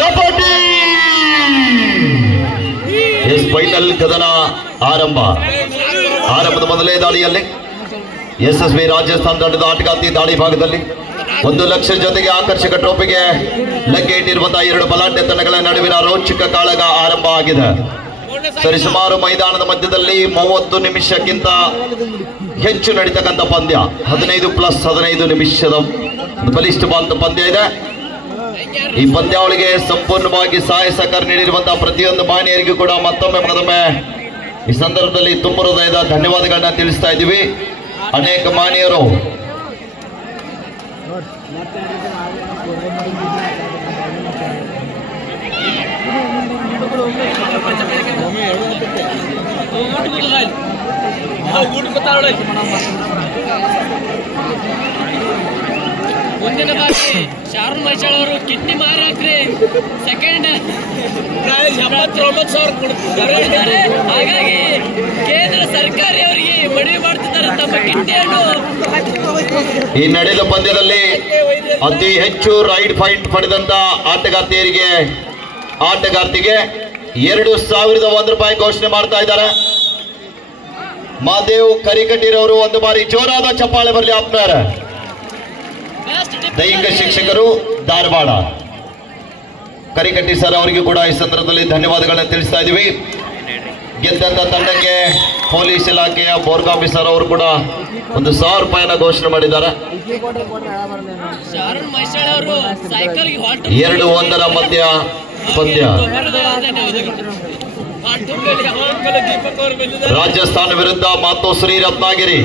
Kabaddi final ಕದನ ಆರಂಭದ ಮೊದಲೇ ದಾಳಿಯಲ್ಲಿ ಯಶಸ್ವಿ ರಾಜಸ್ಥಾನ ತಂಡದ ಆಟಗಾರ್ತಿ ದಾಳಿ ಭಾಗದಲ್ಲಿ 1 ಲಕ್ಷ ಜೊತೆಗೆ ಆಕರ್ಷಕ ಟ್ರೋಫಿಗೆ ಲಗ್ಗೆ ಇಟ್ಟಿರುವಂತಹ 2 ಬಲಾಢ್ಯ ತಂಡಗಳ ನಡುವಿನ ರೋಚಕ ಕಾಳಗ ಆರಂಭ ಆಗಿದೆ. ಸರಿಸುಮಾರು ಮೈದಾನದ ಮಧ್ಯದಲ್ಲಿ 30 ನಿಮಿಷಕ್ಕಿಂತ ಹೆಚ್ಚು ನಡೀತಕ್ಕಂಥ ಪಂದ್ಯ. 15+15 ನಿಮಿಷದ ಬಲಿಷ್ಠವಾದ ಪಂದ್ಯ ಇದೆ. ಈ ಪಂದ್ಯಾವಳಿಗೆ ಸಂಪೂರ್ಣವಾಗಿ ಸಹಾಯ ಸಹಕಾರ ನೀಡಿರುವಂತಹ ಪ್ರತಿಯೊಂದು ಮಾನ್ಯರಿಗೂ ಕೂಡ ಮತ್ತೊಮ್ಮೆ ಈ ಸಂದರ್ಭದಲ್ಲಿ ತುಂಬ ಹೃದಯದ ಧನ್ಯವಾದಗಳನ್ನ ತಿಳಿಸ್ತಾ ಇದ್ದೀವಿ. ಅನೇಕ ಮಾನ್ಯರು ಮುಂದಿನ ಬಾರಿ ಶಾರುಣ್ ಮೈಸಾಳ್ ಅವರು ಕಿಡ್ನಿ ಮಾರಿ ಹಾಕ್ರಿ ಸೆಕೆಂಡ್ 79,000 ಕೊಡ್ತಿದ್ದಾರೆ. ಹಾಗಾಗಿ ಕೇಂದ್ರ ಸರ್ಕಾರ ಅವರಿಗೆ ಮನವಿ ಮಾಡ್ತಿದ್ದಾರೆ ತಮ್ಮ ಕಿಡ್ನಿಯನ್ನು. ಈ ನಡೆದ ಪಂದ್ಯದಲ್ಲಿ ಅತಿ ಹೆಚ್ಚು ರೈಡ್ ಫೈಟ್ ಪಡೆದಂತ ಆಟಗಾರ್ತಿಗೆ ₹2,001 ಘೋಷಣೆ ಮಾಡ್ತಾ ಇದ್ದಾರೆ. ಮಾದೇವ್ ಕರಿಕಟ್ಟಿರವರು ಒಂದು ಬಾರಿ ಜೋರಾದ ಚಪ್ಪಾಳೆ ಬರಲಿ ಆಪ್ತಾರ. ದೈಹಿಕ ಶಿಕ್ಷಕರು ಧಾರವಾಡ ಕರಿಕಟ್ಟಿ ಸರ್ ಅವರಿಗೂ ಕೂಡ ಈ ಸಂದರ್ಭದಲ್ಲಿ ಧನ್ಯವಾದಗಳನ್ನ ತಿಳಿಸ್ತಾ ಇದ್ದೀವಿ. ಗೆದ್ದಂತ ತಂಡಕ್ಕೆ ಪೊಲೀಸ್ ಇಲಾಖೆಯ ಬೋರ್ಗ್ ಆಫೀಸರ್ ಅವರು ಕೂಡ ₹1,000 ಘೋಷಣೆ ಮಾಡಿದ್ದಾರೆ. 2-1 ಮಧ್ಯ ಪಂದ್ಯ. ರಾಜಸ್ಥಾನ ವಿರುದ್ಧ ಮಾತೋಶ್ರೀ ರತ್ನಾಗಿರಿ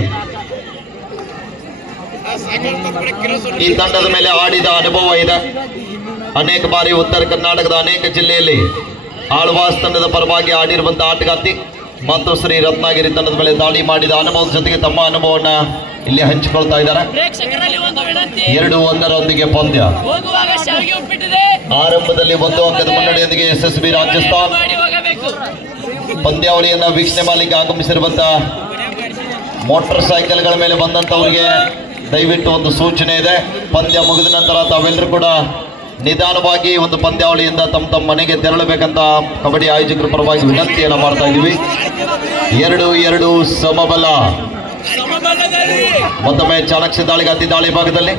ಈ ತಂಡದ ಮೇಲೆ ಆಡಿದ ಅನುಭವ ಇದೆ. ಅನೇಕ ಬಾರಿ ಉತ್ತರ ಕರ್ನಾಟಕದ ಅನೇಕ ಜಿಲ್ಲೆಯಲ್ಲಿ ಆಳ್ವಾಸ್ ತಂಡದ ಪರವಾಗಿ ಆಡಿರುವಂತಹ ಆಟಗಾರ್ತಿ ಮಾತೋಶ್ರೀ ರತ್ನಾಗಿರಿ ತಂಡದ ಮೇಲೆ ದಾಳಿ ಮಾಡಿದ ಅನುಭವದ ಜೊತೆಗೆ ತಮ್ಮ ಅನುಭವವನ್ನ ಇಲ್ಲಿ ಹಂಚಿಕೊಳ್ತಾ ಇದ್ದಾರೆ. 2-1 ಪಂದ್ಯ. ಆರಂಭದಲ್ಲಿ 1 ಅಂಕದ ಮುನ್ನಡೆಯೊಂದಿಗೆ ಯಶಸ್ವಿ ರಾಜಸ್ಥಾನ್ ಪಂದ್ಯಾವಳಿಯನ್ನ ವೀಕ್ಷಣೆ ಮಾಡಲಿಕ್ಕೆ ಆಗಮಿಸಿರುವಂತಹ ಮೋಟಾರ್ ಸೈಕಲ್ಗಳ ಮೇಲೆ ಬಂದಂತವರಿಗೆ ದಯವಿಟ್ಟು ಒಂದು ಸೂಚನೆ ಇದೆ. ಪಂದ್ಯ ಮುಗಿದ ನಂತರ ತಾವೆಲ್ಲರೂ ಕೂಡ ನಿಧಾನವಾಗಿ ಒಂದು ಪಂದ್ಯಾವಳಿಯಿಂದ ತಮ್ಮ ಮನೆಗೆ ತೆರಳಬೇಕಂತ ಕಬಡ್ಡಿ ಆಯೋಜಕರ ಪರವಾಗಿ ವಿನಂತಿಯನ್ನು ಮಾಡ್ತಾ ಇದ್ದೀವಿ. 2-2 ಸಮಬಲ. ಮತ್ತೊಮ್ಮೆ ಚಾಣಕ್ಯ ದಾಳಿಗಾತಿ ದಾಳಿ ಭಾಗದಲ್ಲಿ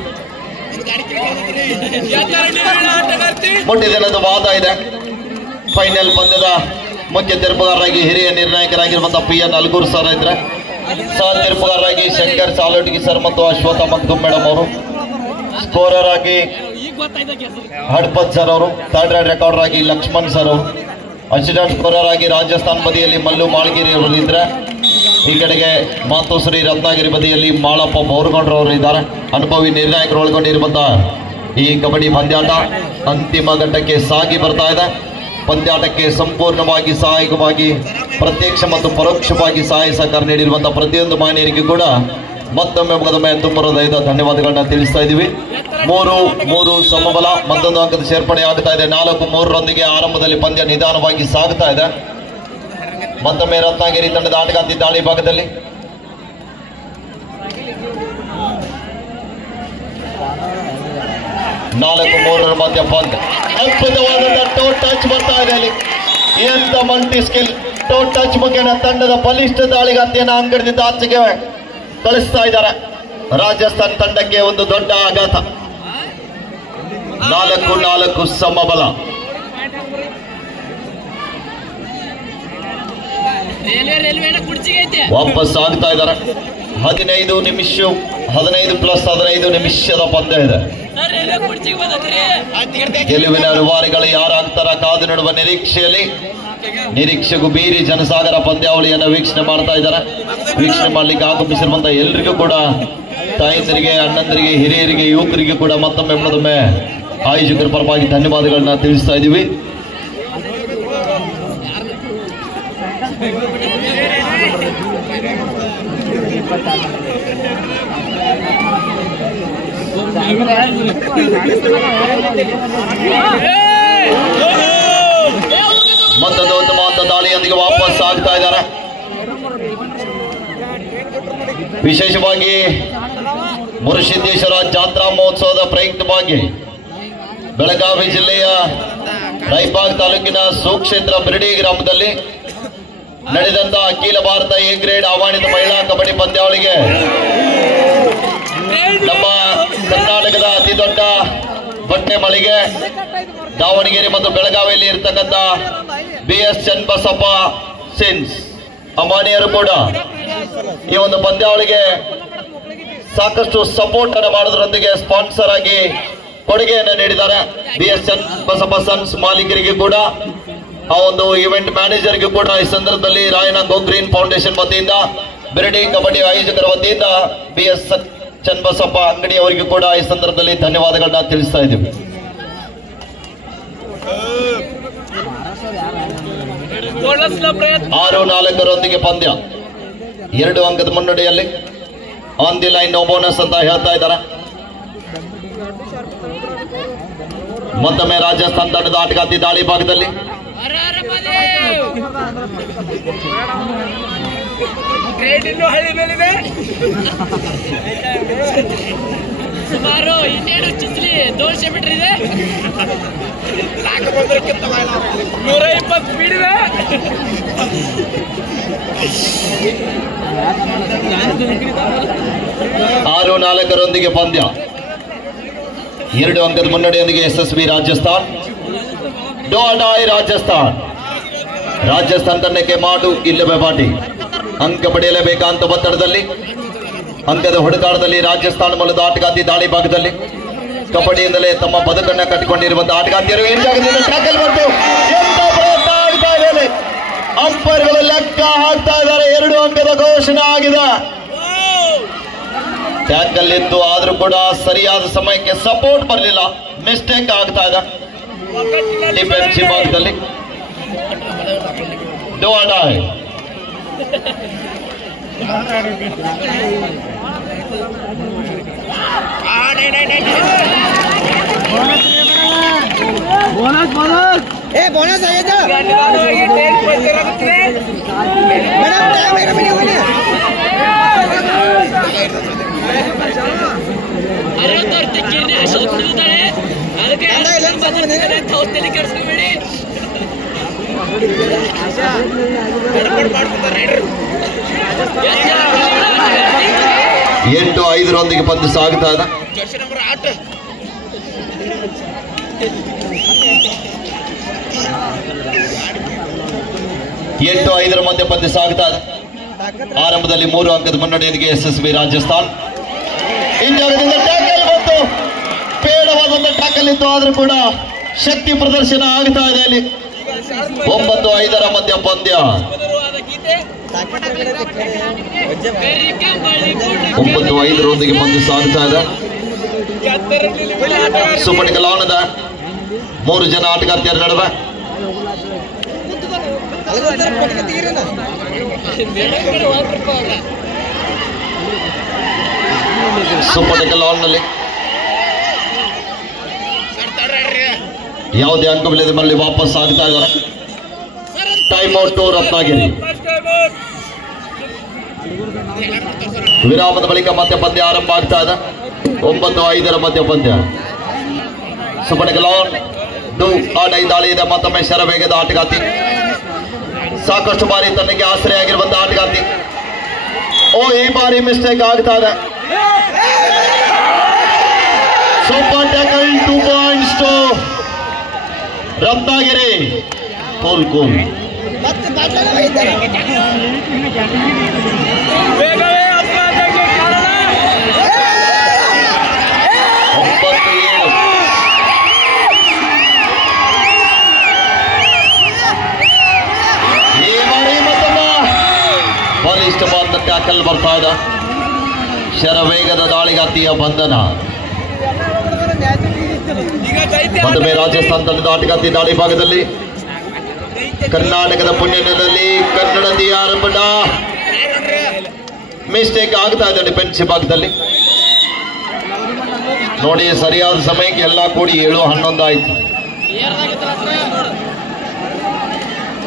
ಮೊಟ್ಟ ದಿನದ ವಾದ ಇದೆ. ಫೈನಲ್ ಪಂದ್ಯದ ಮುಖ್ಯ ತೀರ್ಪುಗಾರರಾಗಿ ಹಿರಿಯ ನಿರ್ಣಾಯಕರಾಗಿರುವಂತಹ PN ಅಲ್ಗೂರ್ ಸರ್ ಇದ್ರೆ, ಸಹ ತೀರ್ಪುಗಾರರಾಗಿ ಶಂಕರ್ ಸಾಲೋಟಿಗಿ ಸರ್ ಮತ್ತು ಅಶ್ವಥ ಮಗ್ದುಮ್ ಮೇಡಮ್ ಅವರು, ಸ್ಕೋರರ್ ಆಗಿ ಹಡ್ಪತ್ ಸರ್ ಅವರು, ಥರ್ಡ್ ರೈಡ್ ರೆಕಾರ್ಡರ್ ಆಗಿ ಲಕ್ಷ್ಮಣ್ ಸರ್ ಅವರು, ಅಸಿಸ್ಟೆಂಟ್ ಸ್ಕೋರರ್ ಆಗಿ ರಾಜಸ್ಥಾನ್ ಬದಿಯಲ್ಲಿ ಮಲ್ಲು ಮಾಳ್ಗಿರಿ ಅವರು ಇದ್ರೆ, ಈ ಕಡೆಗೆ ಮಾತೋಶ್ರೀ ರತ್ನಾಗಿರಿ ಬದಿಯಲ್ಲಿ ಮಾಳಪ್ಪ ಬೋರ್ಗೊಂಡ್ರವರು ಇದ್ದಾರೆ. ಅನುಭವಿ ನಿರ್ಣಾಯಕರು ಒಳಗೊಂಡಿರುವಂತಹ ಈ ಕಬಡ್ಡಿ ಪಂದ್ಯಾಟ ಅಂತಿಮ ಘಟ್ಟಕ್ಕೆ ಸಾಗಿ ಬರ್ತಾ ಇದೆ. ಪಂದ್ಯಾಟಕ್ಕೆ ಸಂಪೂರ್ಣವಾಗಿ ಸಹಾಯಕವಾಗಿ ಪ್ರತ್ಯಕ್ಷ ಮತ್ತು ಪರೋಕ್ಷವಾಗಿ ಸಹಾಯ ಸಹಕಾರ ನೀಡಿರುವಂತಹ ಪ್ರತಿಯೊಂದು ಮಾನ್ಯರಿಗೂ ಕೂಡ ಮತ್ತೊಮ್ಮೆ ತುಂಬ ಹೃದಯದ ಧನ್ಯವಾದಗಳನ್ನ ತಿಳಿಸ್ತಾ ಇದ್ದೀವಿ. 3-3 ಸಮಬಲ. ಮತ್ತೊಂದು ಅಂಕದ ಸೇರ್ಪಡೆ ಆಗ್ತಾ ಇದೆ. 4-3 ಆರಂಭದಲ್ಲಿ ಪಂದ್ಯ ನಿಧಾನವಾಗಿ ಸಾಗ್ತಾ ಇದೆ. ಮತ್ತೊಮ್ಮೆ ರತ್ನಾಗಿರಿ ತಂಡದ ಆಟಗಾರ್ತಿ ದಾಳಿ ಭಾಗದಲ್ಲಿ ನಾಲ್ಕು 3 ಮಧ್ಯ ಪಂದ್ಯ. ಅದ್ಭುತವಾದಂತಹ ಟೋ ಟಚ್ ಬರ್ತಾ ಇದೆ ಅಲ್ಲಿ. ಎಂತ ಮಲ್ಟಿ ಸ್ಕಿಲ್ ಟೋ ಟಚ್ ಮುಖೇನ ತಂಡದ ಬಲಿಷ್ಠ ದಾಳಿಗಾರ್ತಿಯನ್ನು ಅಂಗಡದಿಂದ ಆಚೆಗೆ ಕಳಿಸ್ತಾ ಇದ್ದಾರೆ. ರಾಜಸ್ಥಾನ್ ತಂಡಕ್ಕೆ ಒಂದು ದೊಡ್ಡ ಆಘಾತ. 4-4 ಸಮಬಲ. ವಾಪಸ್ ಆಗ್ತಾ ಇದ್ದಾರೆ. 15+15 ನಿಮಿಷದ ಪಂದ್ಯ ಇದೆ. ಗೆಲುವಿನ ರೂವಾರಿಗಳು ಯಾರಾಗ್ತಾರ ಕಾದು ನೋಡುವ ನಿರೀಕ್ಷೆಗೂ ಮೀರಿ ಜನಸಾಗರ ಪಂದ್ಯಾವಳಿಯನ್ನು ವೀಕ್ಷಣೆ ಮಾಡ್ತಾ ಇದ್ದಾರೆ. ವೀಕ್ಷಣೆ ಮಾಡ್ಲಿಕ್ಕೆ ಆಗಮಿಸಿರುವಂತಹ ಎಲ್ರಿಗೂ ಕೂಡ ತಾಯಂದಿರಿಗೆ, ಅಣ್ಣಂದರಿಗೆ, ಹಿರಿಯರಿಗೆ, ಯುವಕರಿಗೆ ಕೂಡ ಮತ್ತೊಮ್ಮೆ ಆಯೋಜಕರ ಪರವಾಗಿ ಧನ್ಯವಾದಗಳನ್ನ ತಿಳಿಸ್ತಾ ಇದ್ದೀವಿ. ಮತ್ತೊಂದು ಉತ್ತಮವಾದ ದಾಳಿಯೊಂದಿಗೆ ವಾಪಸ್ ಆಗ್ತಾ ಇದ್ದಾರೆ. ವಿಶೇಷವಾಗಿ ಮುರುಸಿದ್ದೇಶ್ವರ ಜಾತ್ರಾ ಮಹೋತ್ಸವದ ಪ್ರಯುಕ್ತವಾಗಿ ಬೆಳಗಾವಿ ಜಿಲ್ಲೆಯ ರಾಯಬಾಗ್ ತಾಲೂಕಿನ ಸುಕ್ಷೇತ್ರ ಬಿರಡಿ ಗ್ರಾಮದಲ್ಲಿ ನಡೆದಂತ ಅಖಿಲ ಭಾರತ ಎ ಗ್ರೇಡ್ ಆಹ್ವಾನಿತ ಮಹಿಳಾ ಕಬಡ್ಡಿ ಪಂದ್ಯಾವಳಿಗೆ ನಮ್ಮ ಕರ್ನಾಟಕದ ಅತಿ ದೊಡ್ಡ ಬಟ್ಟೆ ಮಳಿಗೆ ದಾವಣಗೆರೆ ಮತ್ತು ಬೆಳಗಾವಿಯಲ್ಲಿ ಇರತಕ್ಕಂತ BS ಚನ್ನಬಸಪ್ಪ ಸಿನ್ಸ್ ಅಮಾನಿಯರು ಕೂಡ ಈ ಒಂದು ಪಂದ್ಯಾವಳಿಗೆ ಸಾಕಷ್ಟು ಸಪೋರ್ಟ್ ಅನ್ನು ಮಾಡೋದ್ರೊಂದಿಗೆ ಸ್ಪಾನ್ಸರ್ ಆಗಿ ಕೊಡುಗೆಯನ್ನು ನೀಡಿದ್ದಾರೆ. BS ಚನ್ನಬಸಪ್ಪ ಸನ್ಸ್ ಮಾಲೀಕರಿಗೆ ಕೂಡ ಆ ಒಂದು ಇವೆಂಟ್ ಮ್ಯಾನೇಜರ್ಗೆ ಕೂಡ ಈ ಸಂದರ್ಭದಲ್ಲಿ ರಾಯಣ್ಣ ಗೋ ಗ್ರೀನ್ ಫೌಂಡೇಶನ್ ವತಿಯಿಂದ ಬಿರಡಿ ಕಬಡ್ಡಿ ಆಯೋಜಕರ ವತಿಯಿಂದ BS ಚನ್ನಬಸಪ್ಪ ಅಂಗಡಿ ಅವರಿಗೆ ಕೂಡ ಈ ಸಂದರ್ಭದಲ್ಲಿ ಧನ್ಯವಾದಗಳನ್ನ ತಿಳಿಸ್ತಾ ಇದ್ದೀವಿ. 6-4 ಪಂದ್ಯ 2 ಅಂಕದ ಮುನ್ನಡೆಯಲ್ಲಿ on the line no bonus ಅಂತ ಹೇಳ್ತಾ ಇದ್ದಾರೆ. ಮತ್ತೊಮ್ಮೆ ರಾಜಸ್ಥಾನ ತಂಡದ ಆಟಗಾರ್ತಿ ದಾಳಿ ಭಾಗದಲ್ಲಿ ಸುಮಾರು 2 ಚಿಚ್ಲಿ 200 ಮೀಟರ್ ಇದೆ. 120 ಸ್ಪೀಡ್ ಇದೆ. 6-4 ಪಂದ್ಯ 2 ಅಂಕದ ಮುನ್ನಡೆಯೊಂದಿಗೆ ಯಶಸ್ವಿ ರಾಜಸ್ಥಾನ್. ಡೋಡಾಯ್ ರಾಜಸ್ಥಾನ ತಂಡಕ್ಕೆ ಮಾಡು ಇಲ್ಲವೇ ಬಾಟಿ ಅಂಕ ಪಡೆಯಲೇಬೇಕಂತ ಒತ್ತಡದಲ್ಲಿ ಅಂಕದ ಹುಡುಕಾಟದಲ್ಲಿ ರಾಜಸ್ಥಾನ ಮೂಲದ ಆಟಗಾರ್ತಿ ದಾಳಿ ಭಾಗದಲ್ಲಿ ಕಬಡ್ಡಿಯಿಂದಲೇ ತಮ್ಮ ಬದುಕನ್ನ ಕಟ್ಟಿಕೊಂಡಿರುವಂತಹ ಆಟಗಾರ್ತಿಯರು ಟ್ಯಾಕಲ್ ಬಂತು. ಅಂಪೈರ್ಗಳು ಲೆಕ್ಕ ಹಾಕ್ತಾ ಇದ್ದಾರೆ. 2 ಅಂಕದ ಘೋಷಣೆ ಆಗಿದೆ. ಟ್ಯಾಕಲ್ ಇತ್ತು ಆದ್ರೂ ಕೂಡ ಸರಿಯಾದ ಸಮಯಕ್ಕೆ ಸಪೋರ್ಟ್ ಬರಲಿಲ್ಲ. ಮಿಸ್ಟೇಕ್ ಆಗ್ತಾ ಇದೆ ಡಿಫೆನ್ಸಿವ್ ಭಾಗದಲ್ಲಿ. ಡೋಡಾಯ್ ಬೋನಸ್ ಆಗಿದೆ. ಅದಕ್ಕೆ ಕೆಡಿಸ್ಕೊಬೇಡಿ. 8-5 ಪಂದ್ಯ ಸಾಗ್ತಾ ಇದೆ. 8-5 ಮಧ್ಯೆ ಪಂದ್ಯ ಸಾಗ್ತಾ ಇದೆ. ಆರಂಭದಲ್ಲಿ 3 ಅಂಕದ ಮುನ್ನಡೆಯೊಂದಿಗೆ ಯಶಸ್ವಿ ರಾಜಸ್ಥಾನ್. ಇಂಜಾಗದಿಂದ ಟ್ಯಾಕಲ್ ಬಂತು. ಬೇಡವಾದಂತ ಟ್ಯಾಕಲ್ ಇತ್ತು ಆದ್ರೂ ಕೂಡ ಶಕ್ತಿ ಪ್ರದರ್ಶನ ಆಗ್ತಾ ಇದೆ ಇಲ್ಲಿ. 9-5 ಮಧ್ಯ ಪಂದ್ಯ 9-5 ಪಂದ್ಯ ಸಾಗ್ತಾ ಇದೆ. ಸುಪರ್ಣ ಕಲಾವಣದ 3 ಜನ ಆಟಗಾರ್ತಿಯರ ನಡುವೆ ಸುಪರ್ಣ ಕಲಾವಣದಲ್ಲಿ ಯಾವುದೇ ಅಂಕವಿಲ್ಲದೆ ಮರಳಿ ವಾಪಸ್ ಆಗ್ತಾ ಇದ್ದಾರೆ. Time out Ratnagiri. ವಿರಾಮದ ಬಳಿಕ ಮತ್ತೆ ಪಂದ್ಯ ಆರಂಭ ಆಗ್ತಾ ಇದೆ. 9-5 ಮಧ್ಯ ಪಂದ್ಯ. ಸುಪರ್ಣ ಕಲಾವಣ್ ದಾಳಿ ಇದೆ. ಮತ್ತೊಮ್ಮೆ ಶರವೇಗದ ಆಟಗಾರ್ತಿ. ಸಾಕಷ್ಟು ಬಾರಿ ತನಗೆ ಆಶ್ರಯ ಆಗಿರುವಂತಹ ಆಟಗಾರ್ತಿ. ಈ ಬಾರಿ ಮಿಸ್ಟೇಕ್ ಆಗ್ತಾ ಇದೆ. Super tackle 2 points to Ratnagiri. Cool 9-7 ಬಲಿಷ್ಠವಾದ ಟ್ಯಾಕಲ್ ಬರ್ತಾ ಇದೆ. ಶರವೇಗದ ದಾಳಿಗಾತಿಯ ಬಂಧನ. ಮತ್ತೊಮ್ಮೆ ರಾಜಸ್ಥಾನ ತಂಡದ ಆಟಗಾರ್ತಿ ದಾಳಿ ಭಾಗದಲ್ಲಿ ಕರ್ನಾಟಕದ ಪುಣ್ಯದಲ್ಲಿ ಕನ್ನಡತಿಯ ಆರಂಭ ಮಿಸ್ಟೇಕ್ ಆಗ್ತಾ ಇದೆ ಡಿಫೆನ್ಸಿವ್ ಭಾಗದಲ್ಲಿ. ನೋಡಿ ಸರಿಯಾದ ಸಮಯಕ್ಕೆ ಎಲ್ಲ ಕೂಡಿ 7-11 ಆಯ್ತು.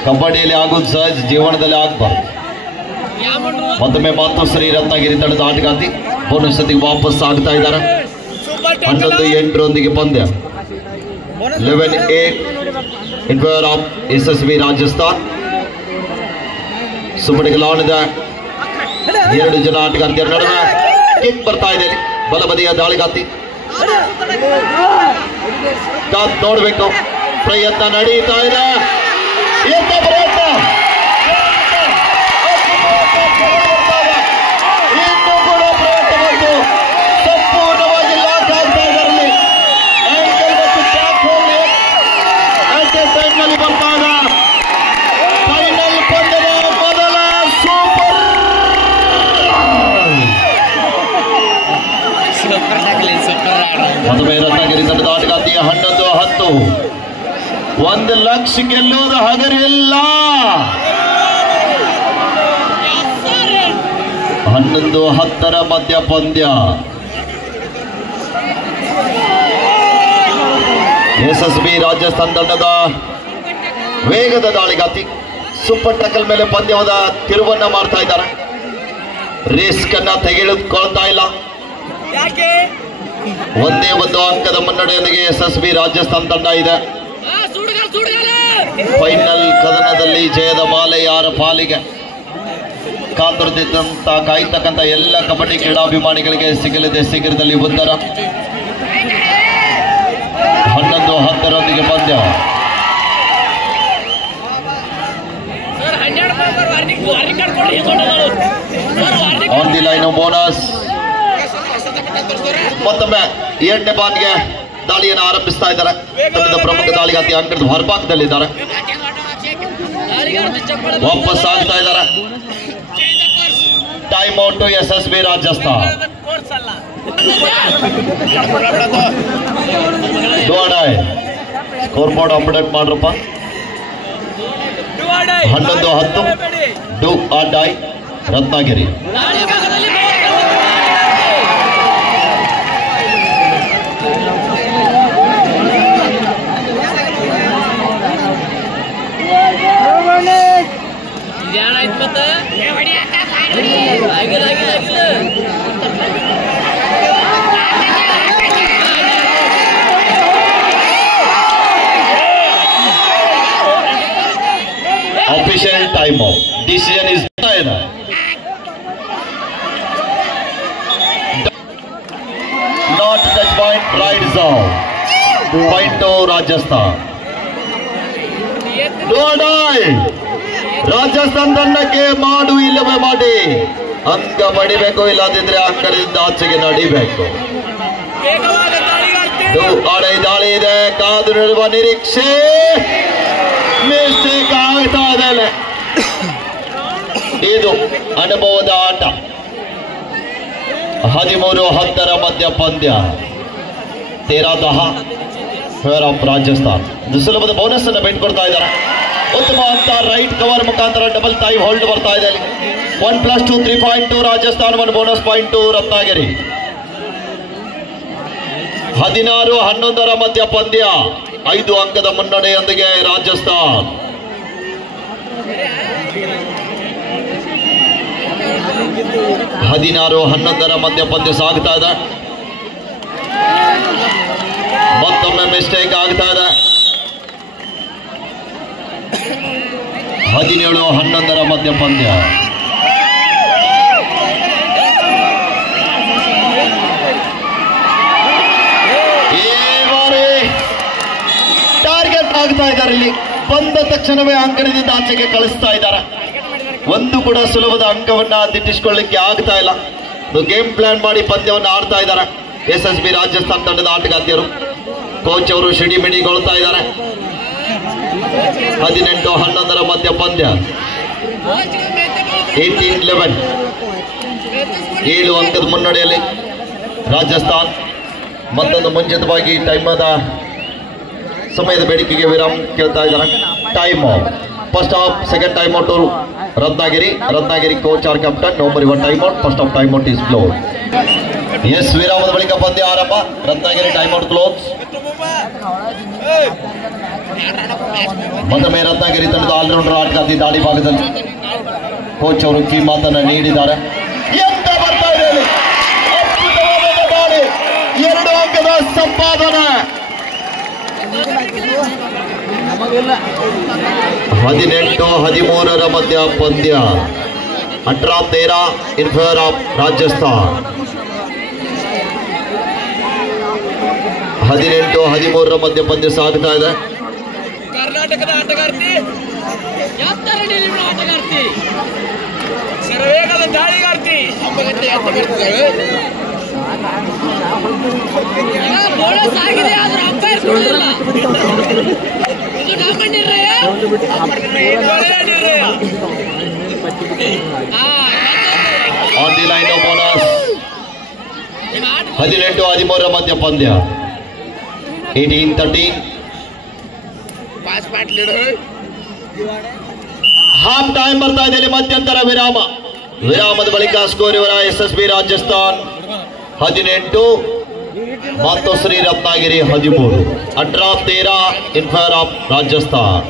ಕಬಡ್ಡಿಯಲ್ಲಿ ಆಗೋದು ಸಹಜ, ಜೀವನದಲ್ಲಿ ಆಗ್ಬಾರ್ದು. ಮತ್ತೊಮ್ಮೆ ಮಾತೋಶ್ರೀ ರತ್ನಗಿರಿ ತಂಡದ ಆಟಗಾರ್ತಿ ಬೋನಸ್ ಜೊತೆಗೆ ವಾಪಸ್ ಆಗ್ತಾ ಇದ್ದಾರೆ. 11-8 ಪಂದ್ಯ 11-8 in favor of SSB Rajasthan. Super ಲಾಣದ 2 ಜನ ಆಟಗಾರ್ತಿಯರ ನಡುವೆ ಕಿಕ್ ಬರ್ತಾ ಇದೆ. ಬಲಬದಿಯ ದಾಳಿಗಾರ್ತಿ ನೋಡಬೇಕು. ಪ್ರಯತ್ನ ನಡೀತಾ ಇದೆ. ಪ್ರಯತ್ನ ಇನ್ನೂ ಕೂಡ ಪ್ರಯತ್ನ ಬಂದು ಸಂಪೂರ್ಣವಾಗಿ ಲಾಕ್ ಆಗ್ತಾ ಇದರಲ್ಲಿ ಆಂಕಲ್ ಮತ್ತು ಟ್ಯಾಪ್ ಹೋಗಿ ಸೈಡ್ನಲ್ಲಿ ಬರ್ತಾಗ ಫೈನಲ್ ಪಂದ್ಯದ ಮೊದಲ ಸೂಪರ್ ಮದುವೆ ರತ್ನಗಿರಿ ತಂಡದ ಆಟಗಾರ್ತಿಯ 11-10 1 ಲಕ್ಷ ಗೆಲ್ಲುವುದು ಹಗರಿಲ್ಲ. 11-10 ಮಧ್ಯ ಪಂದ್ಯ. SSB ರಾಜಸ್ಥಾನ ತಂಡದ ವೇಗದ ದಾಳಿಗಾತಿ ಸೂಪರ್ ಟಕಲ್ ಮೇಲೆ ಪಂದ್ಯವಾದ ತಿರುವನ್ನ ಮಾಡ್ತಾ ಇದ್ದಾರೆ. ರಿಸ್ಕ್ ಅನ್ನ ತೆಗೆದುಕೊಳ್ತಾ ಇಲ್ಲ. ಒಂದೇ ಒಂದು ಅಂಕದ ಮುನ್ನಡೆಯೊಂದಿಗೆ SSB ರಾಜಸ್ಥಾನ ತಂಡ ಇದೆ. ಫೈನಲ್ ಕದನದಲ್ಲಿ ಜಯದ ಮಾಲೆ ಯಾರ ಪಾಲಿಗೆ ಕಾತುರದಿದ್ದಂತ ಕಾಯ್ತಕ್ಕಂಥ ಎಲ್ಲ ಕಬಡ್ಡಿ ಕ್ರೀಡಾಭಿಮಾನಿಗಳಿಗೆ ಸಿಗಲಿದೆ ಶೀಘ್ರದಲ್ಲಿ ಉತ್ತರ. 11-10 ಪಂದ್ಯ. On the line bonus. ಮತ್ತೊಮ್ಮೆ 8ನೇ ಬಾಲ್ಗೆ ದಾಳಿಯನ್ನು ಆರಂಭಿಸ್ತಾ ಇದ್ದಾರೆ. ತಂಡದ ಪ್ರಮುಖ ದಾಳಿಗಾತಿ ಅಂಕಣದ ಹೊರಭಾಗದಲ್ಲಿದ್ದಾರೆ. ವಾಪಸ್ ಆಗ್ತಾ ಇದ್ದಾರೆ. Time out to SSB Rajasthan. Score board update ಮಾಡ್ರಪ್ಪ. 11-10 do or die Ratnagiri. Official timeout. Decision is done. Not touch point. Right zone. Point to Rajasthan. Rajasthan ತಂಡಕ್ಕೆ ಮಾಡು ಇಲ್ಲವೇ ಮಾಡಿ ಅಂಕ ಪಡಿಬೇಕು. ಇಲ್ಲದಿದ್ರೆ ಅಂಕದಿಂದ ಆಚೆಗೆ ನಡಿಬೇಕು. ದಾಳಿ ಇದೆ. ಕಾದು ನಿಲ್ಲುವ ನಿರೀಕ್ಷೆ. ಮಿಸ್ಟೇಕ್ ಆಗ್ತಾ ಇದೆ. ಇದು ಅನುಭವದ ಆಟ. 13-10 ಮಧ್ಯ ಪಂದ್ಯ. 13-10 ಫೇವರ್ ಆಫ್ ರಾಜಸ್ಥಾನ್. ಸುಲಭದ ಬೋನಸ್ ಅನ್ನು ಬಿಟ್ಕೊಡ್ತಾ ಇದ್ದಾರೆ. ಉತ್ತಮ ಅಂತ ರೈಟ್ ಕವರ್ ಮುಖಾಂತರ ಡಬಲ್ ಟೈಮ್ ಹೋಲ್ಡ್ ಬರ್ತಾ ಇದೆ. 1+2 3.2 ರಾಜಸ್ಥಾನ್. 1 bonus point Ratnagiri. 16-11 ಮಧ್ಯ ಪಂದ್ಯ. 5 ಅಂಕದ ಮುನ್ನಡೆಯೊಂದಿಗೆ ರಾಜಸ್ಥಾನ್. ಹದಿನಾರು 11 ಮಧ್ಯ ಪಂದ್ಯ ಸಾಗ್ತಾ ಇದೆ. ಮತ್ತೊಮ್ಮೆ ಮಿಸ್ಟೇಕ್ ಆಗ್ತಾ ಇದೆ. 17-11 ಮಧ್ಯ ಪಂದ್ಯ. ಟಾರ್ಗೆಟ್ ಆಗ್ತಾ ಇದ್ದಾರೆ. ಇಲ್ಲಿ ಬಂದ ತಕ್ಷಣವೇ ಅಂಕಣದಿಂದ ಆಚೆಗೆ ಕಳಿಸ್ತಾ ಇದ್ದಾರೆ. ಒಂದು ಕೂಡ ಸುಲಭದ ಅಂಕವನ್ನ ದಿಟ್ಟಿಸಿಕೊಳ್ಳಿಕ್ಕೆ ಆಗ್ತಾ ಇಲ್ಲ. ಗೇಮ್ ಪ್ಲಾನ್ ಮಾಡಿ ಪಂದ್ಯವನ್ನು ಆಡ್ತಾ ಇದ್ದಾರೆ SSB ರಾಜಸ್ಥಾನ ತಂಡದ ಆಟಗಾರ್ತಿಯರು. ಕೋಚ್ ಅವರು ಸಿಡಿಮಿಡಿಗೊಳ್ತಾ ಇದ್ದಾರೆ. 18-11 ಮಧ್ಯ ಪಂದ್ಯ. 18-11 7 ಅಂಕದ ಮುನ್ನಡೆಯಲ್ಲಿ ರಾಜಸ್ಥಾನ್. ಮತ್ತೊಂದು ಮುಂಚಿತವಾಗಿ ಟೈಮದ ಸಮಯದ ಬೇಡಿಕೆಗೆ ವಿರಾಮ ಕೇಳ್ತಾ ಇದ್ದಾರೆ. Time first half. Second time out Ratnagiri coach or captain. No ಬರಿ 1 time out. First half time out is close. Yes, ವಿರಾಮದ ಬಳಿಕ ಪಂದ್ಯ ಆರಂಭ. Ratnagiri time out close. ಮತ್ತೊಮ್ಮೆ ರತ್ನಗಿರಿ ತಂಡದ ಆಲ್ರೌಂಡರ್ ಆಟಗಾರ್ತಿ ದಾಳಿ ಭಾಗದಲ್ಲಿ ಕೋಚ್ ಅವರು ಕಿವಿಮಾತನ್ನು ನೀಡಿದ್ದಾರೆ. ಎಂತ ಬರ್ತಾ ಇದೆ ಇಲ್ಲಿ? ಅದ್ಭುತವಾದ ದಾಳಿ, 2 ಅಂಕದ ಸಂಪಾದನೆ. 18-13 ಮಧ್ಯ ಪಂದ್ಯ. 18-13 ಇನ್ ಫೇವರ್ ಆಫ್ ರಾಜಸ್ಥಾನ್. 18-13 ಮಧ್ಯ ಪಂದ್ಯ ಸಾಗ್ತಾ ಇದೆ. ಕರ್ನಾಟಕದ ಆಟಗಾರ್ತಿ, ಎತ್ತರ ನಿಲುವಿನ ಆಟಗಾರ್ತಿ, ಶರವೇಗದ ದಾಳಿಗಾರ್ತಿ, ಬೋನಸ್ ಆಗಿದೆ ಆದ್ರೆ ಅಂಪೈರ್ ಕೊಡಲಿಲ್ಲ. ಇದು ನಮ್ಮ ನಿರ್ಣಯ. On the line of bonus. 18-13 ಮಧ್ಯ ಪಂದ್ಯ. 18-13 ಹಾಫ್ ಟೈಮ್ ಬರ್ತಾ ಇದೆ. ಮಧ್ಯಂತರ ವಿರಾಮ. ವಿರಾಮದ ಬಳಿಕ ಸ್ಕೋರ್ ಇವರ SSB ರಾಜಸ್ಥಾನ್ 18 ಮತ್ತು Shri Ratnagiri 13. 18-13 in favour of Rajasthan.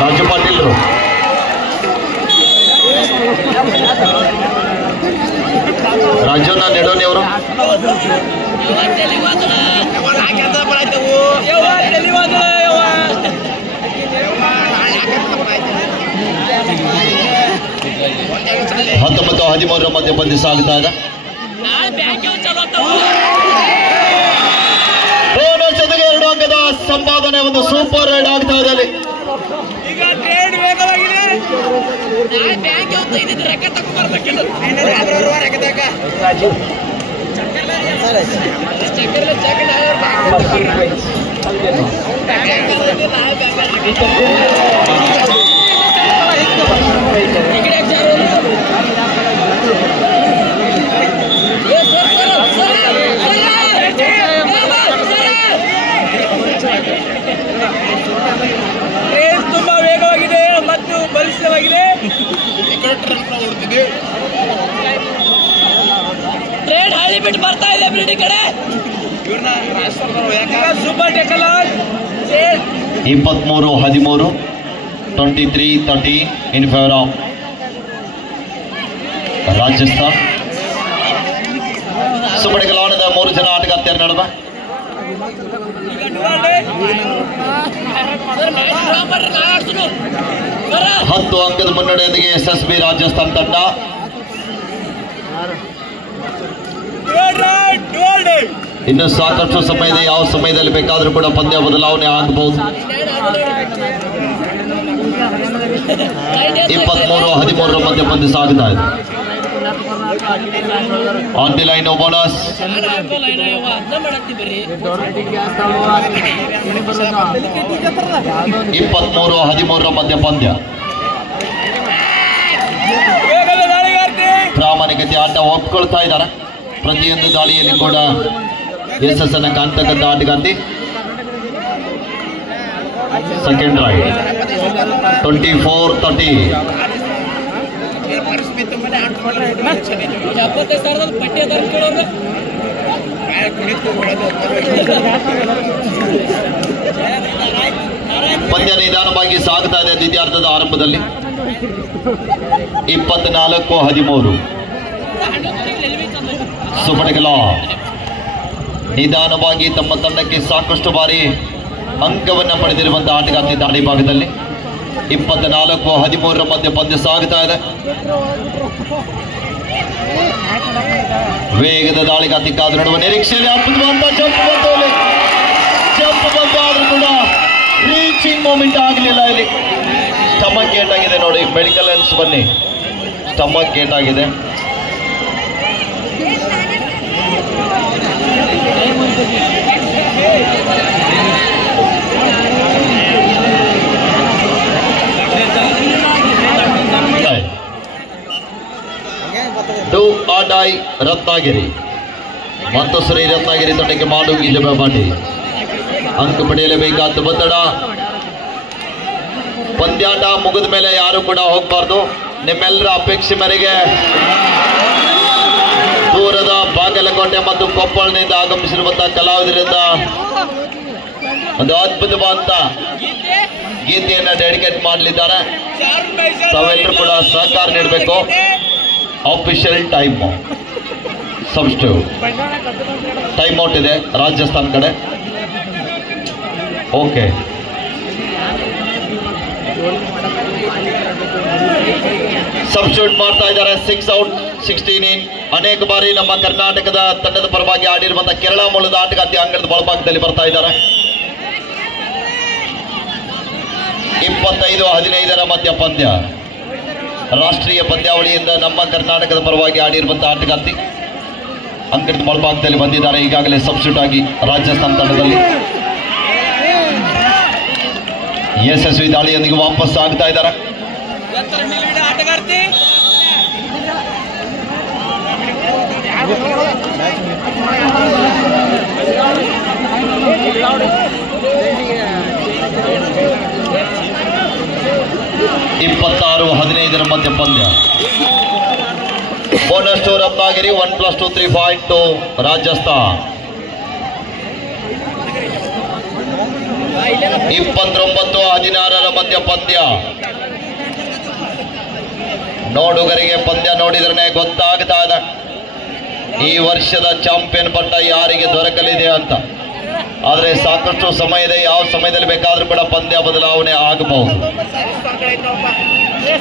Raju ಪಾಟೀಲ್ರು ರಾಜಣ್ಣ ನೆಡೋನಿ ಅವರು ಹತ್ತೊಂಬತ್ತು 13 ಮಧ್ಯ ಪಂದ್ಯ ಸಾಗ್ತಾ ಇದೆ. ಬೋನಸ್ ಜೊತೆಗೆ 2 ಅಂಕದ ಸಂಪಾದನೆ. ಒಂದು ಸೂಪರ್ ರೈಡ್ ಆಗ್ತಾ ಇದೆ ಅಲ್ಲಿ. ಈಗ ಟ್ರೇಡ್ ವೇಗವಾಗಿದೆ. ಬ್ಯಾಂಕ್ ಇದ್ದಿದ್ದು ರೆಕ್ಕ ತಗೊಂಡ್ಬರ್ಬೇಕಿಲ್ಲ. ತುಂಬಾ ವೇಗವಾಗಿದೆ ಮತ್ತು ಬಲಿಷ್ಠವಾಗಿದೆ. ಟ್ರೇಡ್ ಹಳ್ಳಿ ಬಿಟ್ಟು ಬರ್ತಾ ಇದೆ ಬಿಡಿ ಕಡೆ. ಸೂಪರ್ ಟೆಕಲಾಜ್ 23-13 23-30 in favour of Rajasthan. Super ಟೆಕಲಾಣದ 3 ಜನ ಆಟಗಾರ್ತಿಯರ ನಡುವೆ 10 ಅಂಕದ ಮುನ್ನಡೆಯೊಂದಿಗೆ SSB ರಾಜಸ್ಥಾನ್ ತಂಡ. ಇನ್ನು ಸಾಕಷ್ಟು ಸಮಯ ಇದೆ. ಯಾವ ಸಮಯದಲ್ಲಿ ಬೇಕಾದರೂ ಕೂಡ ಪಂದ್ಯ ಬದಲಾವಣೆ ಆಗಬಹುದು. 23-13 ಮಧ್ಯ ಪಂದ್ಯ ಸಾಗ್ತಾ ಇದೆ. On the line bonus. 23-13 ಮಧ್ಯ ಪಂದ್ಯ. ಪ್ರಾಮಾಣಿಕತೆ ಆಟ ಒಪ್ಕೊಳ್ತಾ ಇದ್ದಾರೆ. ಪ್ರತಿಯೊಂದು ದಾಳಿಯಲ್ಲಿ ಕೂಡ ಯಶಸ್ಸನ್ನು ಕಾಣ್ತಕ್ಕಂಥ ಆಟಗಾರ್ತಿ. Second ride 24-30. 75,000 ಪಟ್ಟಿ ಅದಾರ ಕೇಳೋರು. ಪಂದ್ಯ ನಿಧಾನವಾಗಿ ಸಾಗ್ತಾ ಇದೆ. ದ್ವಿತೀಯಾರ್ಧದ ಆರಂಭದಲ್ಲಿ 24-13 ಸುಪಟಕಲ ನಿಧಾನವಾಗಿ ತಮ್ಮ ತಂಡಕ್ಕೆ ಸಾಕಷ್ಟು ಬಾರಿ ಅಂಕವನ್ನು ಪಡೆದಿರುವಂತಹ ಆಟಗಾರ್ತಿ ದಾಳಿ ಭಾಗದಲ್ಲಿ. 24-13 ಮಧ್ಯ ಪಂದ್ಯ ಸಾಗ್ತಾ ಇದೆ. ವೇಗದ ದಾಳಿಗಾತಿ ಕಾದು ನೋಡುವ ನಿರೀಕ್ಷೆಯಲ್ಲಿ ಅದ್ಭುತವಾದ ಜಂಪ್ ಬಂದಾದ್ರೂ ಕೂಡ ರೀಚಿಂಗ್ ಮೂಮೆಂಟ್ ಆಗಲಿಲ್ಲ. ಇಲ್ಲಿ ಸ್ಟಮಕ್ ಗೇಟ್ ಆಗಿದೆ ನೋಡಿ. ಮೆಡಿಕಲ್ ಎನ್ಸ್ ಬನ್ನಿ. ಸ್ಟಮಕ್ ಗೇಟ್ ಆಗಿದೆ. ಡೂ ಆರ್ ಡೈ ರತ್ನಗಿರಿ ಮತ್ತು ಶ್ರೀ ರತ್ನಗಿರಿ ತಂಡಕ್ಕೆ ಮಾಡುಗಿ ಜಬಾಟಿ ಅಂಕ ಪಡೆಯಲೇಬೇಕಾದ ಒತ್ತಡ. ಪಂದ್ಯಾಟ ಮುಗಿದ ಮೇಲೆ ಯಾರು ಕೂಡ ಹೋಗಬಾರ್ದು. ನಿಮ್ಮೆಲ್ಲರ ಅಪೇಕ್ಷೆ ಮೇರೆಗೆ ದೂರದ ಬಾಗಲಕೋಟೆ ಮತ್ತು ಕೊಪ್ಪಳದಿಂದ ಆಗಮಿಸಿರುವಂತಹ ಕಲಾವಿದರಿಂದ ಒಂದು ಅದ್ಭುತವಾದ ಗೀತೆಯನ್ನ ಡೆಡಿಕೇಟ್ ಮಾಡಲಿದ್ದಾರೆ. ತಾವೆಲ್ಲರೂ ಕೂಡ ಸಹಕಾರ ನೀಡಬೇಕು. Official time substitute time out ಇದೆ ರಾಜಸ್ಥಾನ್ ಕಡೆ. ಓಕೆ, ಸಬ್ಸ್ಟಿಟ್ಯೂಟ್ ಮಾಡ್ತಾ ಇದ್ದಾರೆ. 6 ಔಟ್ 16 ಇನ್. ಅನೇಕ ಬಾರಿ ನಮ್ಮ ಕರ್ನಾಟಕದ ತಂಡದ ಪರವಾಗಿ ಆಡಿರುವಂತಹ ಕೇರಳ ಮೂಲದ ಆಟಗಾರ್ತಿ ಅಂಗಣದ ಬಲಭಾಗದಲ್ಲಿ ಬರ್ತಾ ಇದ್ದಾರೆ. 25-15 ಮಧ್ಯ ಪಂದ್ಯ. ರಾಷ್ಟ್ರೀಯ ಪಂದ್ಯಾವಳಿಯಿಂದ ನಮ್ಮ ಕರ್ನಾಟಕದ ಪರವಾಗಿ ಆಡಿರುವಂತಹ ಆಟಗಾರ್ತಿ ಅಂಗಣದ ಬಲಭಾಗದಲ್ಲಿ ಬಂದಿದ್ದಾರೆ. ಈಗಾಗಲೇ ಸಬ್ಸ್ಟಿಟ್ಯೂಟ್ ಆಗಿ ರಾಜಸ್ಥಾನ ತಂಡದಲ್ಲಿ ಯಶಸ್ವಿ ದಾಳಿಯೊಂದಿಗೆ ವಾಪಸ್ ಆಗ್ತಾ ಇದ್ದಾರೆ. ಆಟಗಾರ್ತಿ 26-15 ಮಧ್ಯ ಪಂದ್ಯ. Bonus to Ratnagiri 1+2 3.2 Rajasthan. 29-16 ಮಧ್ಯ ಪಂದ್ಯ. ನೋಡುಗರಿಗೆ ಪಂದ್ಯ ನೋಡಿದ್ರೆ ಗೊತ್ತಾಗ್ತಾ ಇದೆ ಈ ವರ್ಷದ ಚಾಂಪಿಯನ್ ಪಟ್ಟ ಯಾರಿಗೆ ದೊರಕಲಿದೆ ಅಂತ. ಆದರೆ ಸಾಕಷ್ಟು ಸಮಯ ಇದೆ. ಯಾವ ಸಮಯದಲ್ಲಿ ಬೇಕಾದ್ರೂ ಕೂಡ ಪಂದ್ಯ ಬದಲಾವಣೆ ಆಗಬಹುದು.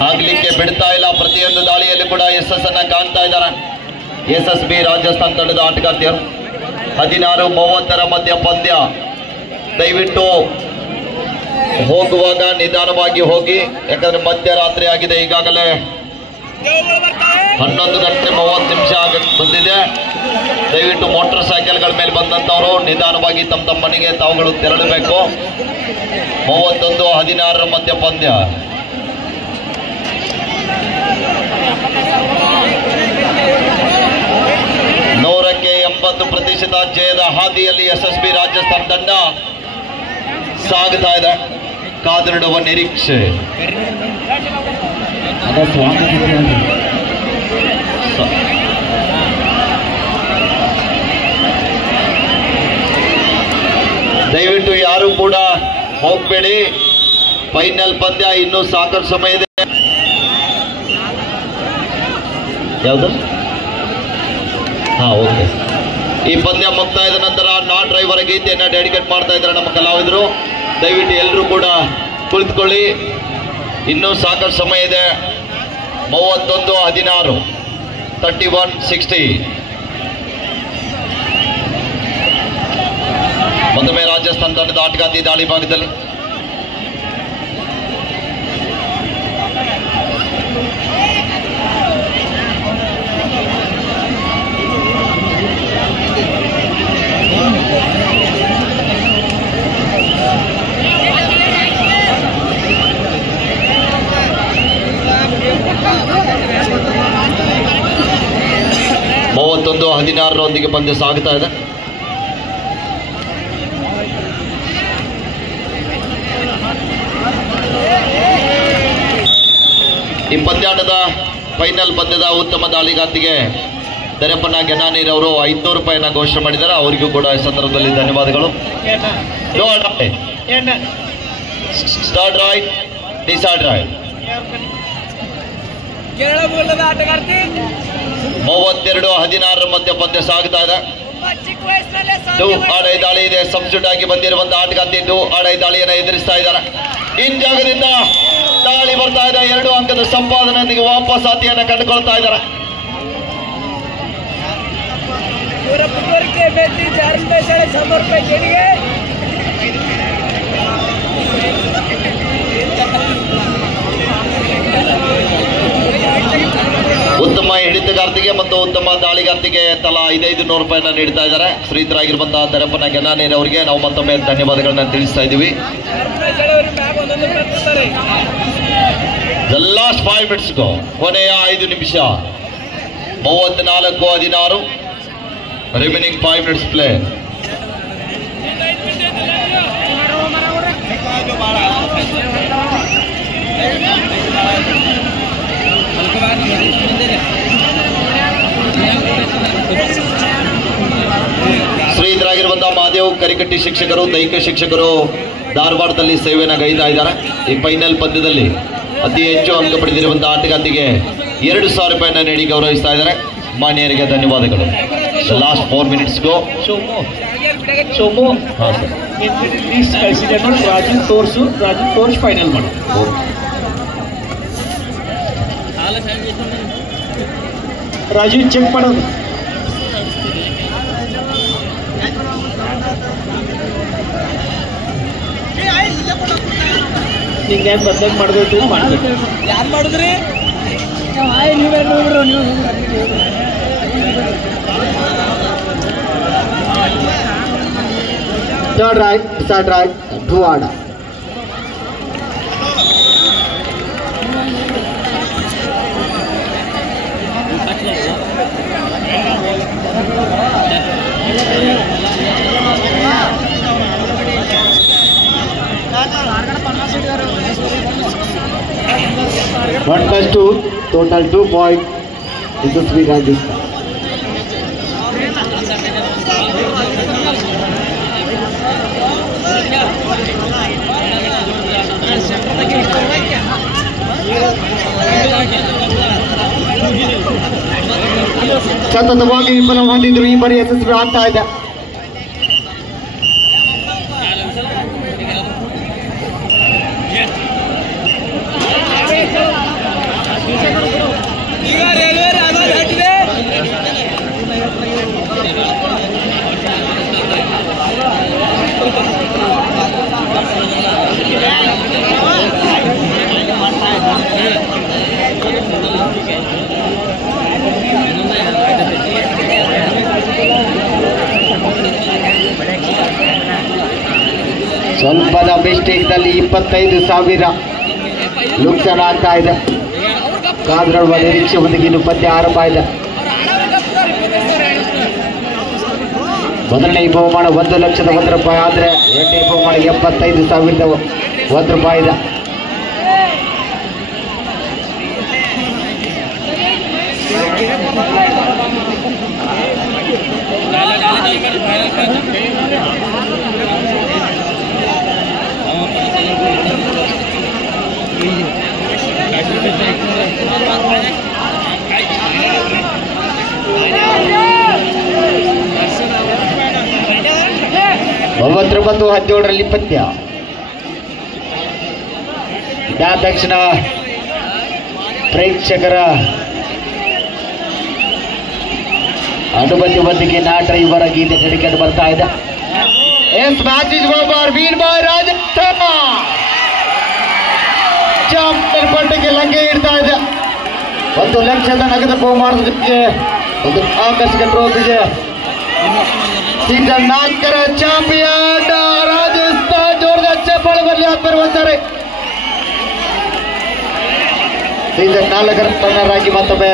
ಆಗ್ಲಿಕ್ಕೆ ಬಿಡ್ತಾ ಇಲ್ಲ. ಪ್ರತಿಯೊಂದು ದಾಳಿಯಲ್ಲಿ ಕೂಡ ಯಶಸ್ಸನ್ನ ಕಾಣ್ತಾ ಇದ್ದಾರೆ SSB ರಾಜಸ್ಥಾನ ತಂಡದ ಆಟಗಾರ್ತಿಯರು. 16-30 ಮಧ್ಯ ಪಂದ್ಯ. ದಯವಿಟ್ಟು ಹೋಗುವಾಗ ನಿಧಾನವಾಗಿ ಹೋಗಿ, ಯಾಕಂದ್ರೆ ಮಧ್ಯರಾತ್ರಿ ಆಗಿದೆ. ಈಗಾಗಲೇ 11 ಗಂಟೆ 30 ನಿಮಿಷ ಬಂದಿದೆ. ದಯವಿಟ್ಟು ಮೋಟಾರ್ ಸೈಕಲ್ಗಳ ಮೇಲೆ ಬಂದಂತವರು ನಿಧಾನವಾಗಿ ತಮ್ಮ ಮನೆಗೆ ತಾವುಗಳು ತೆರಳಬೇಕು. 31-16 ಮಧ್ಯ ಪಂದ್ಯ. ನೂರಕ್ಕೆ 80% ಜಯದ ಹಾದಿಯಲ್ಲಿ SSB ರಾಜಸ್ಥಾನ ತಂಡ ಸಾಗುತ್ತಾ ಇದೆ. ಕಾದಿಡುವ ನಿರೀಕ್ಷೆ. ದಯವಿಟ್ಟು ಯಾರು ಕೂಡ ಹೋಗ್ಬೇಡಿ. ಫೈನಲ್ ಪಂದ್ಯ ಇನ್ನೂ ಸಾಕಷ್ಟು ಸಮಯ ಇದೆ. ಯಾವುದು? ಓಕೆ. ಈ ಪಂದ್ಯ ಮುಕ್ತಾಯದ ನಂತರ ನಾ ಡ್ರೈವರ್ ಗೀತೆಯನ್ನ ಡೆಡಿಕೇಟ್ ಮಾಡ್ತಾ ಇದ್ದಾರೆ ನಮ್ಮ ಕಲಾವಿದರು. ದಯವಿಟ್ಟು ಎಲ್ಲರೂ ಕೂಡ ಕುಳಿತುಕೊಳ್ಳಿ. ಇನ್ನೂ ಸಾಕಷ್ಟು ಸಮಯ ಇದೆ. 31-16 31-60. ಮತ್ತೊಮ್ಮೆ ರಾಜಸ್ಥಾನ ತಂಡದ ಆಟಗಾರ್ತಿ ದಾಳಿ ಭಾಗದಲ್ಲಿ. ರೊಂದಿಗೆ ಪಂದ್ಯ ಸಾಗುತ್ತಾ ಇದೆ. ಈ ಪಂದ್ಯಾಟದ ಫೈನಲ್ ಪಂದ್ಯದ ಉತ್ತಮ ದಾಳಿಗಾರ್ತಿಗೆ ದರೆಪ್ಪನ ಗೆನಾನೀರ್ ಅವರು 500 ರೂಪಾಯಿನ ಘೋಷಣೆ ಮಾಡಿದ್ದಾರೆ. ಅವರಿಗೂ ಕೂಡ ಈ ಸಂದರ್ಭದಲ್ಲಿ ಧನ್ಯವಾದಗಳು. Start right, decide right. 32-16 ಮಧ್ಯ ಪಂದ್ಯ ಸಾಗುತ್ತಾ ಇದೆ. ಆಡೈ ದಾಳಿ ಇದೆ. ಸಬ್ಸ್ಟಿಟ್ಯೂಟ್ ಆಗಿ ಬಂದಿರುವಂತಹ ಆಟಗಾರ್ತಿ ಆಡೈ ದಾಳಿಯನ್ನು ಎದುರಿಸ್ತಾ ಇದ್ದಾರೆ. ಇನ್ ಜಾಗದಿಂದ ದಾಳಿ ಬರ್ತಾ ಇದೆ. 2 ಅಂಕದ ಸಂಪಾದನೆಯೊಂದಿಗೆ ವಾಪಸ್ ಆತಿಯನ್ನು ಕಂಡುಕೊಳ್ತಾ ಇದ್ದಾರೆ. ಉತ್ತಮ ಹಿಡಿತಗಾರ್ತಿಗೆ ಮತ್ತು ಉತ್ತಮ ದಾಳಿಗಾರ್ತಿಗೆ ತಲಾ 500 ರೂಪಾಯಿನ ನೀಡ್ತಾ ಇದ್ದಾರೆ. ಶ್ರೀತರಾಗಿರುವಂತಹ ದರಪ್ಪನ ಗೆನಾನೀರ್ ಅವರಿಗೆ ನಾವು ಮತ್ತೊಮ್ಮೆ ಧನ್ಯವಾದಗಳನ್ನ ತಿಳಿಸ್ತಾ ಇದ್ದೀವಿ. The last 5 minutes go. ಕೊನೆಯ 5 ನಿಮಿಷ. 34-16. Remaining 5 minutes play. ಶ್ರೀಧರಾಗಿರುವಂತಹ Mahadev Karikatti ಶಿಕ್ಷಕರು, ದೈಹಿಕ ಶಿಕ್ಷಕರು ಧಾರವಾಡದಲ್ಲಿ ಸೇವೆಯನ್ನು ಗೈತಾ ಇದ್ದಾರೆ. ಈ ಫೈನಲ್ ಪಂದ್ಯದಲ್ಲಿ ಅತಿ ಹೆಚ್ಚು ಅಂಕ ಪಡೆದಿರುವಂತಹ ಆಟಗಾರ್ತಿಗೆ 2,000 ರೂಪಾಯಿನ ನೀಡಿ ಗೌರವಿಸ್ತಾ ಇದ್ದಾರೆ. ಮಾನ್ಯರಿಗೆ ಧನ್ಯವಾದಗಳು. ಲಾಸ್ಟ್ 4 minutes ಗೋ. ರಾಜು ತೋರ್ಸ್ ಫೈನಲ್ ಮಾಡು. ರಾಜು ಚೆಕ್ ಮಾಡೋದು. ನಿಂಗೆ ಬಂದಾಗ ಮಾಡಬೇಕು. ಯಾರು ಮಾಡಿದ್ರಿ? Third right, third right, Dhuwada. One plus two, total 2 points. This is Sri Rajasthan. ಸತತವಾಗಿ ವಿಫಲ ಹೊಂದಿದ್ರು ಈ ಬಾರಿ ಯಶಸ್ವಿ ಆಗ್ತಾ ಇದೆ. ಸ್ವಲ್ಪದ ಮಿಸ್ಟೇಕ್ ದಲ್ಲಿ 25,000 ಲುಕ್ಸಾನ್ ಆಗ್ತಾ ಇದೆ. ಕಾದ್ರಡುವ ನಿರೀಕ್ಷೆ ಒಂದಿಗೆ ಇನ್ನು ಪಂದ್ಯ ಆರಂಭ ಇದೆ. ಮೊದಲನೇ ಬಹುಮಾನ 1,01,000 ರೂಪಾಯಿ ಆದ್ರೆ ಎರಡನೇ ಬಹುಮಾನ 75,001 ರೂಪಾಯಿ ಇದೆ. ಮತ್ತು 17ರಲ್ಲಿ ಪಂದ್ಯ. ತಕ್ಷಣ ಪ್ರೇಕ್ಷಕರ ಅನುಮತಿ ಒಂದಿಗೆ ನಾಟ ಇವರ ಗೀತೆ ನಡಿಕೊಂಡು ಬರ್ತಾ ಇದೆ. Yes match is over. Win by Rajasthan champion ಪಟ್ಟಕ್ಕೆ ಲಂಕೆ ಇಡ್ತಾ ಇದೆ. 1 ಲಕ್ಷದ ನಗದು ಬಹುಮಾನಕ್ಕೆ ಒಂದು ಆಕರ್ಷಕ ಟ್ರೋಫಿಗೆ ಸೀಸನ್ 4ರ ಚಾಂಪಿಯನ್ ರಾಜಸ್ಥಾನ. ಜೋರದ ಚಪ್ಪಾಳೆ ಬರಲಿ ಬರುವಂತಾರೆ. ಸೀಸನ್ 4ರ ರನ್ನರ್ ಆಗಿ ಮತ್ತೊಮ್ಮೆ